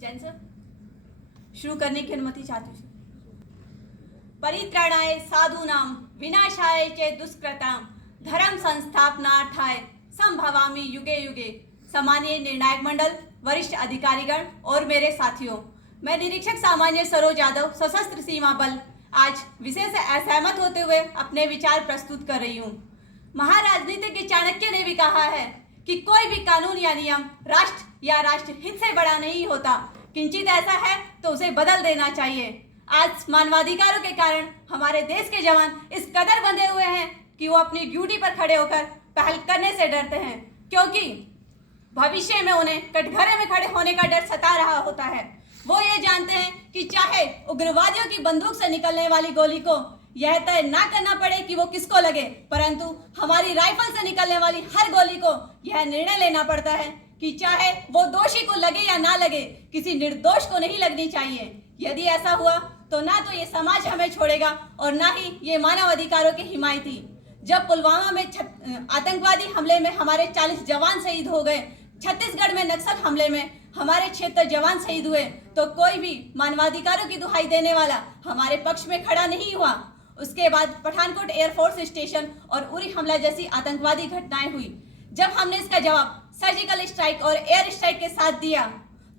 Jain sir, शुरू करने की अनुमति चाहती हूँ। परित्राणाय साधूनाम विनाशाय च दुष्कृताम धर्म संस्थापनार्थाय संभवामि युगे युगे। सम्मानीय निर्णायक मंडल, वरिष्ठ अधिकारीगण और मेरे साथियों, मैं निरीक्षक सामान्य सरोज यादव, सशस्त्र सीमा बल, आज विषय से असहमत होते हुए अपने विचार प्रस्तुत कर रही हूँ। महाराजनीतिज्ञ चाणक्य ने भी कहा है कि कोई भी कानून या नियम राष्ट्र या राष्ट्र हित से बड़ा नहीं होता। किंचित ऐसा है तो उसे बदल देना चाहिए। आज मानवाधिकारों के कारण हमारे देश के जवान इस कदर बंधे हुए हैं कि वो अपनी ड्यूटी पर खड़े होकर पहल करने से डरते हैं, क्योंकि भविष्य में उन्हें कटघरे में खड़े होने का डर सता रहा होता है। वो ये जानते हैं कि चाहे उग्रवादियों की बंदूक से निकलने वाली गोली को यह तय ना करना पड़े कि वो किसको लगे, परंतु हमारी राइफल से निकलने वाली हर गोली को यह निर्णय लेना पड़ता है कि चाहे वो दोषी को लगे या ना लगे, किसी निर्दोष को नहीं लगनी चाहिए। यदि ऐसा हुआ तो ना तो ये समाज हमें छोड़ेगा और ना ही ये मानव अधिकारों के हिमायती। जब पुलवामा में आतंकवादी हमले में हमारे 40 जवान शहीद हो गए, छत्तीसगढ़ में नक्सल हमले में हमारे 76 जवान शहीद हुए, तो कोई भी मानवाधिकारों की दुहाई देने वाला हमारे पक्ष में खड़ा नहीं हुआ। उसके बाद पठानकोट एयरफोर्स स्टेशन और उरी हमला जैसी आतंकवादी घटनाएं हुई। जब हमने इसका जवाब सर्जिकल स्ट्राइक और एयर स्ट्राइक के साथ दिया,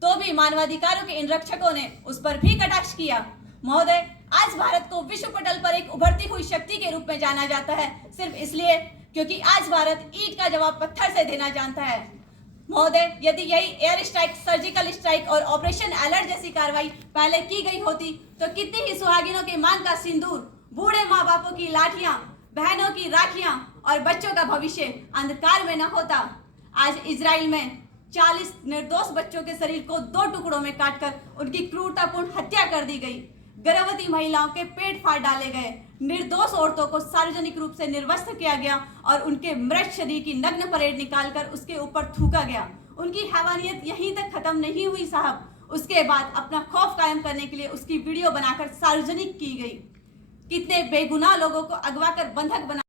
तो भी मानवाधिकारों के इन रक्षकों ने उस पर भी कटाक्ष किया। महोदय, आज भारत को विश्व पटल पर एक उभरती हुई शक्ति के रूप में जाना जाता है, सिर्फ इसलिए क्योंकि आज भारत ईंट का जवाब पत्थर से देना जानता है। महोदय, यदि यही एयर स्ट्राइक, सर्जिकल स्ट्राइक और ऑपरेशन अलर्ट जैसी कार्रवाई पहले की गई होती तो कितनी ही सुहागिनों के मांग का सिंदूर, बूढ़े माँ बापों की लाठियां, बहनों की राखियां और बच्चों का भविष्य अंधकार में न होता। आज इजराइल में 40 निर्दोष बच्चों के शरीर को 2 टुकड़ों में काटकर उनकी क्रूरतापूर्ण हत्या कर दी गई। गर्भवती महिलाओं के पेट फाड़ डाले गए। निर्दोष औरतों को सार्वजनिक रूप से निर्वस्त्र किया गया और उनके मृत शरीर की नग्न परेड निकालकर उसके ऊपर थूका गया। उनकी हैवानियत यहीं तक खत्म नहीं हुई साहब। उसके बाद अपना खौफ कायम करने के लिए उसकी वीडियो बनाकर सार्वजनिक की गई। कितने बेगुनाह लोगों को अगवा कर बंधक बना